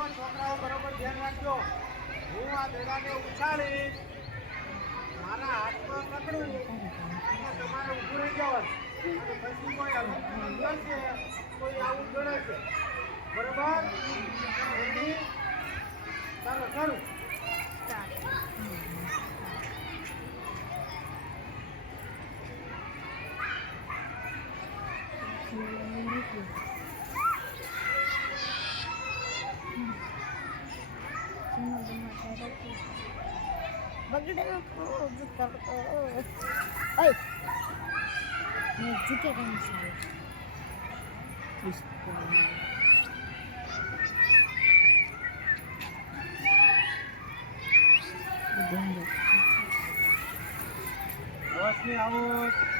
જો છોકરાઓ બરોબર ધ્યાન રાખજો હું આ દડાને ઉછાળી મારા હાથમાં પકડું અને તમારે ઊભું રહી જવાનું અને પછી કોઈ હલન કરશે કોઈ આવું ગણે છે બરોબર રેડી ચાલો શરૂ बगड़े में खूब करतो ओए मैं झुके कौन साले इसको रोशनी आओ